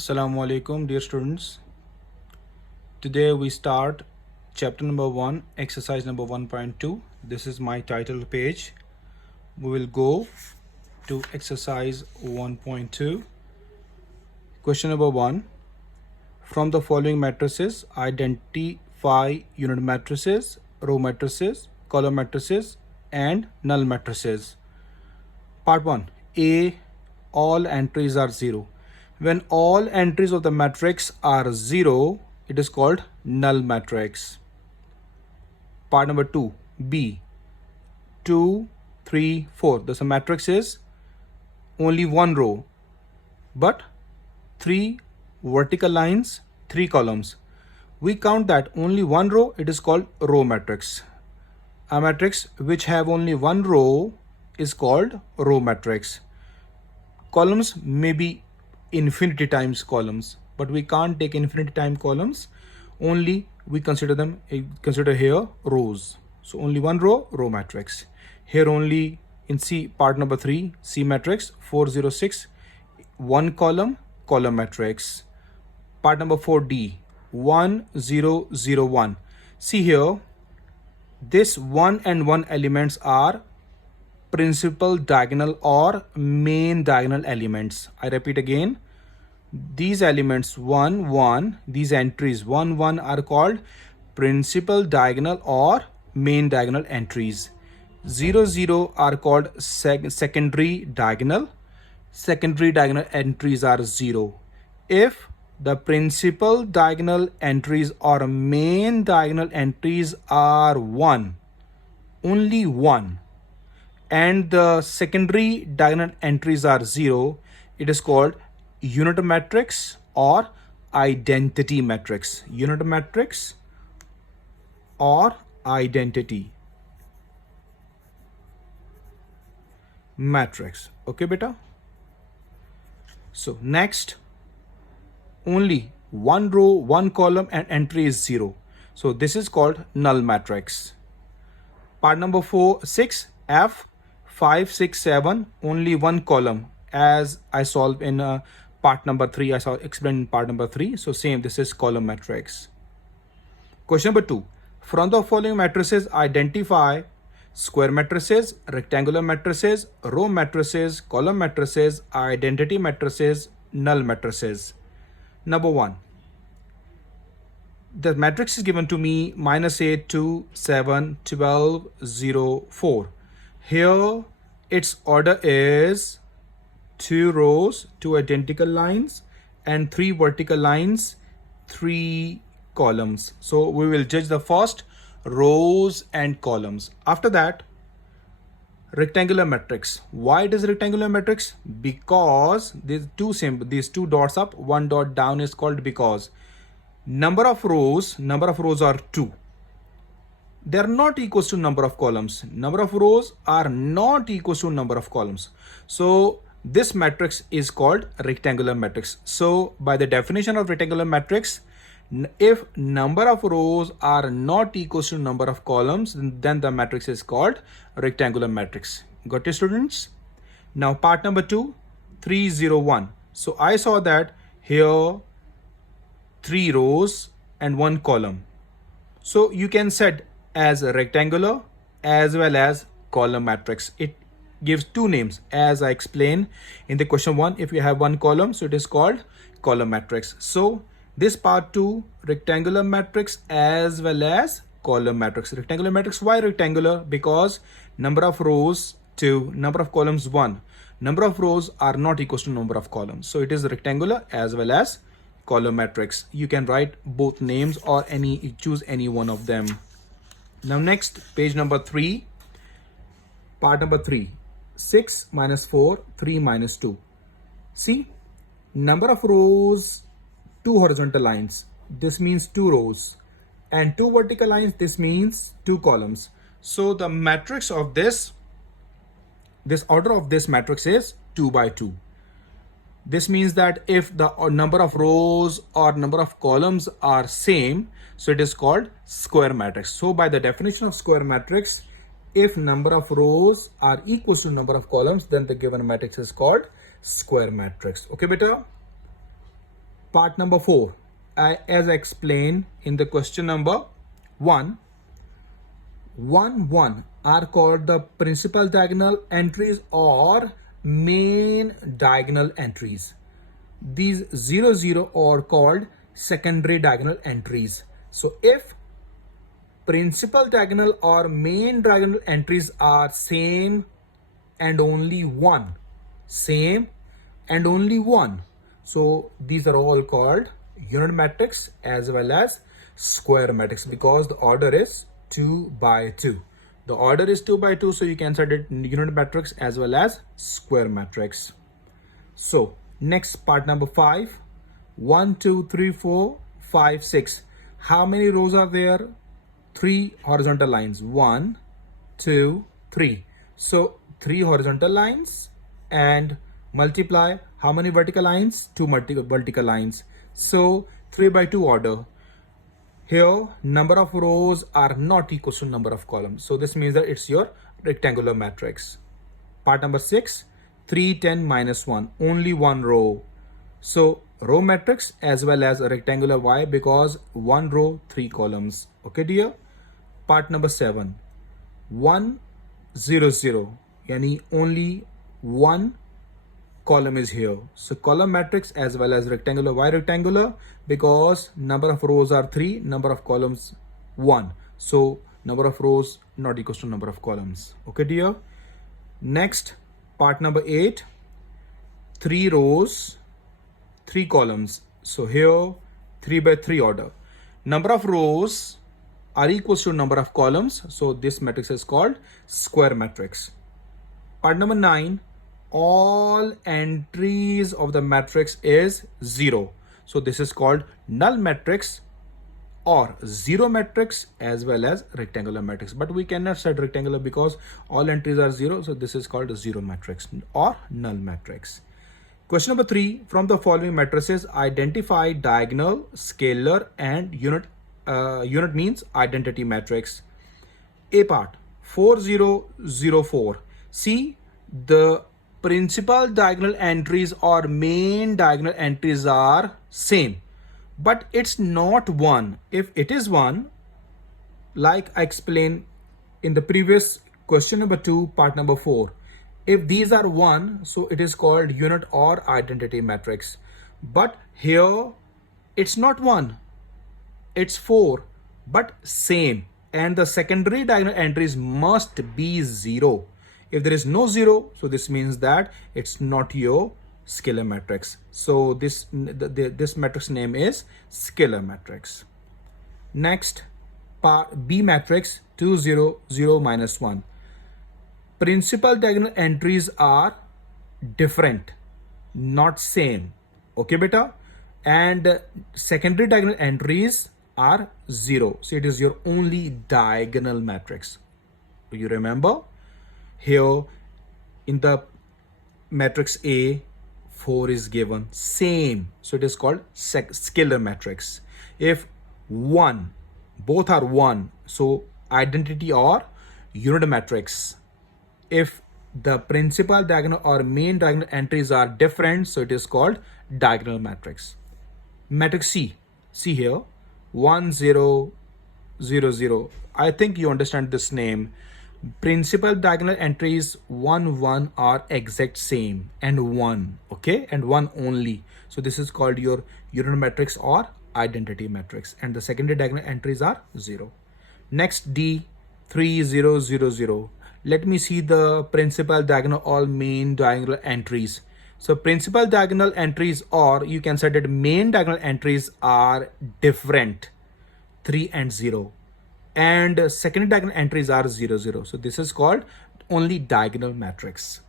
Assalamu alaikum, dear students. Today we start chapter number 1, exercise number 1.2. This is my title page. We will go to exercise 1.2. Question number 1. From the following matrices, identify unit matrices, row matrices, column matrices, and null matrices. Part 1. A. All entries are 0. When all entries of the matrix are 0, it is called null matrix. Part number 2. B. 2, 3, 4. The matrix is only one row, but 3 vertical lines, 3 columns. We count that only one row, it is called row matrix. A matrix which have only one row is called row matrix. Columns may be infinity times columns, but we can't take infinity time columns. Only we consider here rows. So only one row matrix. Here only in C, part number 3, C matrix 406, one column matrix. Part number 4D 1001. See here, this 1 and 1 elements are principal diagonal or main diagonal elements. I repeat again, these elements 1 1, these entries 1 1 are called principal diagonal or main diagonal entries. 0 0 are called secondary diagonal. Secondary diagonal entries are 0. If the principal diagonal entries or main diagonal entries are 1, only 1, and the secondary diagonal entries are 0, it is called unit matrix or identity matrix. Unit matrix or identity matrix. Okay, beta? So next, only one row, one column, and entry is 0. So this is called null matrix. Part number 6, F 5 6 7, only one column, as I solved in part number 3. I saw explained in part number 3. So same, this is column matrix. Question number 2. From the following matrices, identify square matrices, rectangular matrices, row matrices, column matrices, identity matrices, null matrices. Number 1. The matrix is given to me -8, 2, 7, 12, 0, 4. Here its order is 2 rows, 2 identical lines, and 3 vertical lines, 3 columns. So we will judge the first rows and columns. After that, rectangular matrix. Why it is rectangular matrix? Because these two dots up, one dot down is called because number of rows are 2. They are not equals to number of columns. Number of rows are not equals to number of columns. So this matrix is called rectangular matrix. So by the definition of rectangular matrix, if number of rows are not equals to number of columns, then the matrix is called rectangular matrix. Got it, students? Now part number 2, 3 0 1. So I saw that here 3 rows and 1 column. So you can set as a rectangular as well as column matrix. It gives 2 names as I explained in the question 1. If you have 1 column, so it is called column matrix. So this part 2, rectangular matrix as well as column matrix. Rectangular matrix, why rectangular? Because number of rows 2, number of columns 1. Number of rows are not equals to number of columns. So it is rectangular as well as column matrix. You can write both names or choose any one of them. Now next, page number 3, part number 3, 6 minus 4, 3 minus 2. See, number of rows, 2 horizontal lines, this means 2 rows, and 2 vertical lines, this means 2 columns. So the matrix of this order of this matrix is 2 by 2. This means that if the number of rows or number of columns are same, so it is called square matrix. So by the definition of square matrix, if number of rows are equals to number of columns, then the given matrix is called square matrix. Okay, beta? Part number 4, as I explained in the question number 1, 1 are called the principal diagonal entries or main diagonal entries. These 0 are called secondary diagonal entries. So if principal diagonal or main diagonal entries are same and only one, so these are all called unit matrix as well as square matrix, because the order is 2 by 2. The order is 2 by 2, so you can set it unit matrix as well as square matrix. So next, part number 5, 1 2 3 4 5 6. How many rows are there? 3 horizontal lines, 1 2 3. So 3 horizontal lines, and multiply how many vertical lines? 2 vertical lines. So 3 by 2 order. Here number of rows are not equal to number of columns, so this means that it's your rectangular matrix. Part number 6, 3 10 minus 1, only one row. So row matrix as well as a rectangular. Why? Because one row 3 columns. Okay dear. Part number 7, 1 0 0, yani only one column is here. So column matrix as well as rectangular. Why rectangular? Because number of rows are 3, number of columns 1. So number of rows not equals to number of columns. Okay dear. Next, part number 8, 3 rows 3 columns. So here 3 by 3 order. Number of rows are equals to number of columns, so this matrix is called square matrix. Part number 9, all entries of the matrix is 0, so this is called null matrix or zero matrix as well as rectangular matrix. But we cannot set rectangular because all entries are 0, so this is called a zero matrix or null matrix. Question number 3, from the following matrices identify diagonal, scalar and unit. Unit means identity matrix. A part, 4 0 0 4. See, the principal diagonal entries or main diagonal entries are same, but it's not 1. If it is 1, like I explained in the previous question number 2, part number 4, if these are 1, so it is called unit or identity matrix. But here it's not 1, it's 4, but same, and the secondary diagonal entries must be 0. If there is no 0, so this means that it's not your scalar matrix. So this matrix name is scalar matrix. Next, part B matrix, 2 0 0 minus 1. Principal diagonal entries are different, not same. Okay beta, and secondary diagonal entries are 0, so it is your only diagonal matrix. You remember, here in the matrix A, 4 is given, same, so it is called scalar matrix. If both are 1, so identity or unit matrix. If the principal diagonal or main diagonal entries are different, so it is called diagonal matrix. Matrix C, see here, 1 0 0 0. I think you understand this name. Principal diagonal entries 1 1 are exact same, and 1, okay, and 1 only. So this is called your unit matrix or identity matrix, and the secondary diagonal entries are 0. Next, D, 3 0 0 0. Let me see the principal diagonal or main diagonal entries. So principal diagonal entries, or you can set it main diagonal entries, are different, 3 and 0, and secondary diagonal entries are 0 0. So this is called only diagonal matrix.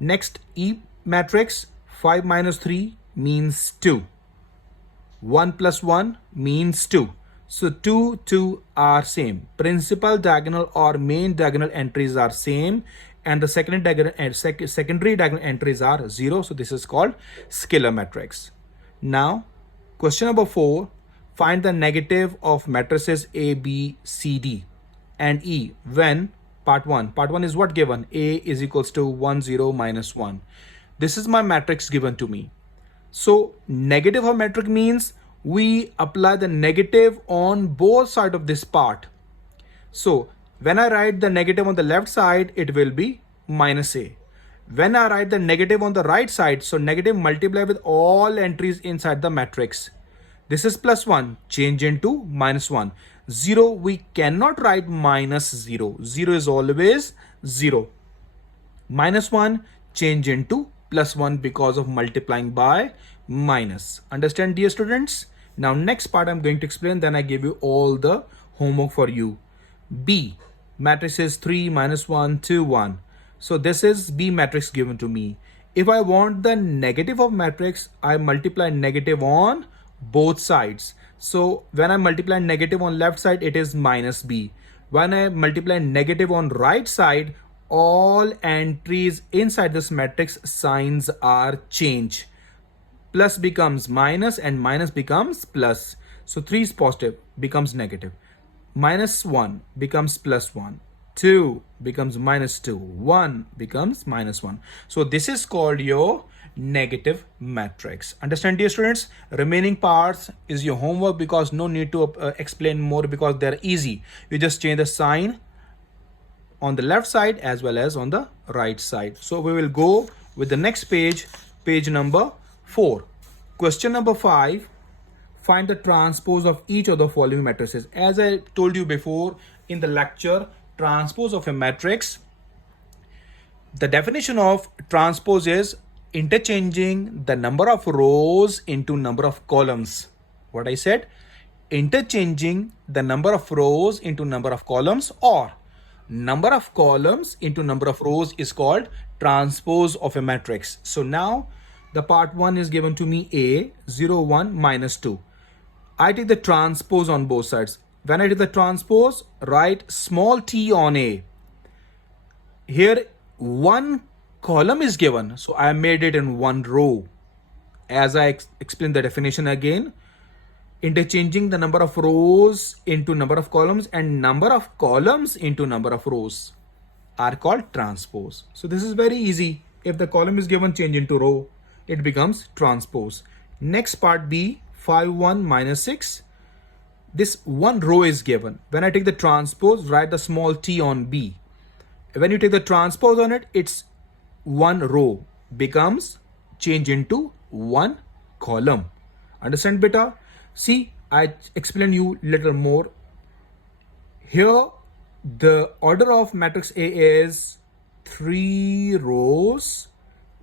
Next, E matrix, 5 minus 3 means 2, 1 plus 1 means 2. So 2 2 are same. Principal diagonal or main diagonal entries are same, and the secondary diagonal entries are 0. So this is called scalar matrix. Now, question number 4, find the negative of matrices A, B, C, D and E when part 1. Part 1 is what given? A is equals to 1 0 minus 1. This is my matrix given to me. So negative of metric means we apply the negative on both sides of this part. So when I write the negative on the left side, it will be minus a. When I write the negative on the right side, so negative multiply with all entries inside the matrix. This is plus 1, change into minus 1. 0, we cannot write minus 0. 0 is always 0. Minus 1, change into plus 1 because of multiplying by minus. Understand, dear students? Now next part I'm going to explain, then I give you all the homework for you. B, matrices 3, minus 1, 2, 1. So this is B matrix given to me. If I want the negative of matrix, I multiply negative on both sides. So when I multiply negative on left side, it is minus B. When I multiply negative on right side, all entries inside this matrix signs are changed. Plus becomes minus and minus becomes plus. So 3 is positive, becomes negative. Minus 1 becomes plus 1. 2 becomes minus 2. 1 becomes minus 1. So this is called your negative matrix. Understand, dear students? Remaining parts is your homework because no need to explain more because they're easy. You just change the sign on the left side as well as on the right side. So we will go with the next page, page number 4. Question number 5. Find the transpose of each of the following matrices. As I told you before in the lecture, transpose of a matrix, the definition of transpose is interchanging the number of rows into number of columns. What I said? Interchanging the number of rows into number of columns, or number of columns into number of rows is called transpose of a matrix. So now the part 1 is given to me A, 0, 1, minus 2. I take the transpose on both sides. When I do the transpose, write small t on A. Here one column is given, so I made it in one row. As I explain the definition again, interchanging the number of rows into number of columns and number of columns into number of rows are called transpose. So this is very easy. If the column is given, change into row, it becomes transpose. Next part B, 5, 1, minus 6. This one row is given. When I take the transpose, write the small t on B. When you take the transpose on it, it's one row becomes change into one column. Understand, beta? See, I explain you little more. Here, the order of matrix A is 3 rows,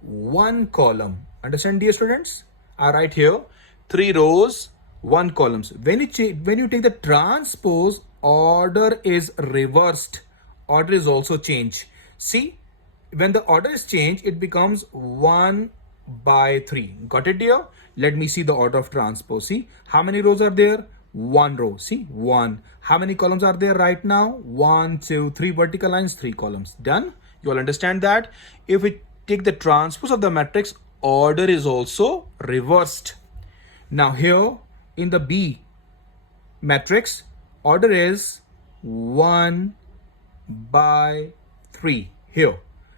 1 column. Understand, dear students? I write here 3 rows, 1 columns. When you take the transpose, order is reversed. Order is also changed. See, when the order is changed, it becomes 1 by 3. Got it, dear? Let me see the order of transpose. See, how many rows are there? 1 row. See, 1. How many columns are there right now? 1, 2, 3 vertical lines, 3 columns. Done? You all understand that? If we take the transpose of the matrix, order is also reversed. Now here in the B matrix, order is 1 by 3 here.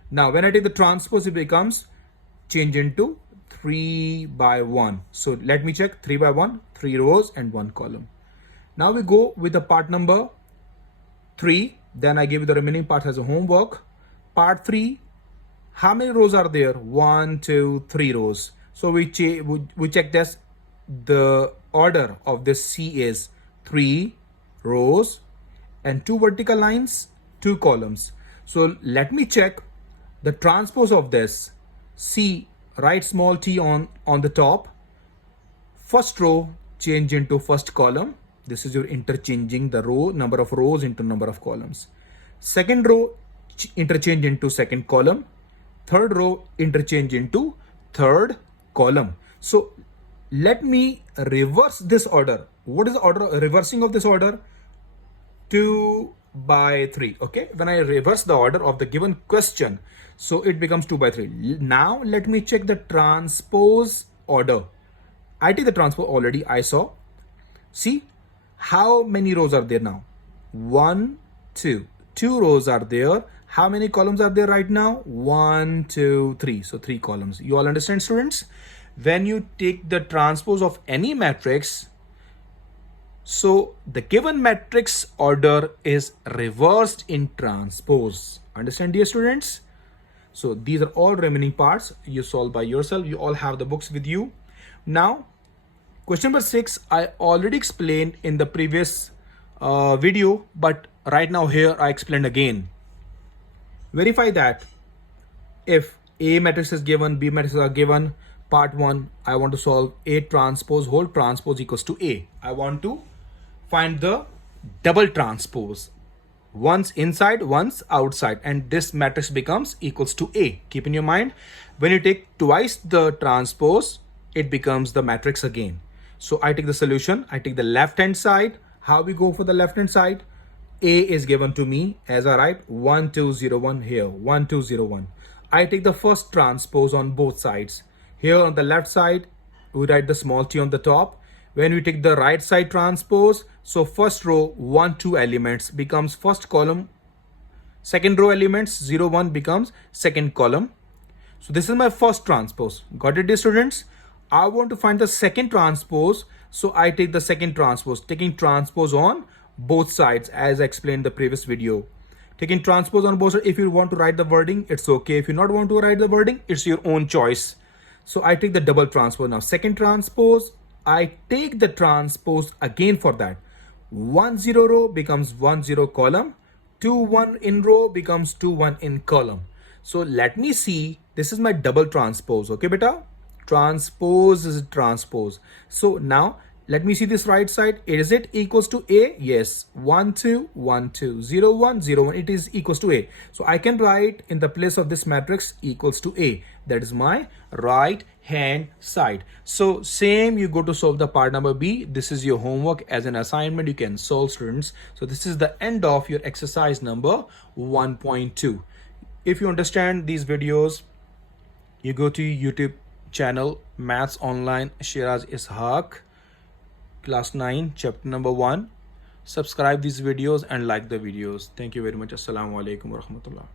Now when I take the transpose, it becomes change into 3 by 1. So let me check. 3 by 1, 3 rows and 1 column. Now we go with the part number 3. Then I give you the remaining part as a homework. Part 3, how many rows are there? 1, 2, 3 rows. So we check this. The order of this C is 3 rows and 2 vertical lines, 2 columns. So let me check the transpose of this. C, write small t on the top. First row change into first column. This is your interchanging the row, number of rows into number of columns. Second row interchange into second column. Third row interchange into third column. So let me reverse this order. What is the order reversing of this order? 2 by 3. Okay, when I reverse the order of the given question, so it becomes 2 by 3. Now let me check the transpose order. I take the transpose already, I saw. See how many rows are there now? 1, 2. 2 rows are there. How many columns are there right now? 1, 2, 3. So 3 columns. You all understand, students? when you take the transpose of any matrix, so the given matrix order is reversed in transpose. Understand, dear students? So these are all remaining parts you solve by yourself. You all have the books with you. Now, question number 6, I already explained in the previous video, but right now here I explained again. Verify that if A matrix is given, B matrices are given, part 1, I want to solve A transpose whole transpose equals to A. I want to find the double transpose. Once inside, once outside, and this matrix becomes equals to A. Keep in your mind, when you take twice the transpose, it becomes the matrix again. So I take the solution, I take the left hand side. How we go for the left hand side? A is given to me as I write 1 2 0 1 here, 1 2 0 1. I take the first transpose on both sides. Here on the left side, we write the small t on the top. When we take the right side transpose, so first row 1 2 elements becomes first column, second row elements 0 1 becomes second column. So this is my first transpose. Got it, dear students? I want to find the second transpose, so I take the second transpose, taking transpose on both sides as I explained in the previous video. Taking transpose on both sides, if you want to write the wording, it's okay. If you not want to write the wording, it's your own choice. So I take the double transpose. Now second transpose, I take the transpose again for that. 1 0 row becomes 1 0 column, 2 1 in row becomes 2 1 in column. So let me see, this is my double transpose, okay beta? Transpose is transpose. So now let me see this right side. Is it equals to A? Yes. 1 2 1 2 0 1 0 1. It is equals to A. So I can write in the place of this matrix equals to A. That is my right hand side. So same, you go to solve the part number B. This is your homework as an assignment. You can solve, students. So this is the end of your exercise number 1.2. If you understand these videos, you go to YouTube channel Maths Online Sheraz Ishaq, class 9, chapter number 1. Subscribe these videos and like the videos. Thank you very much. Assalamu alaikum wa rahmatullah.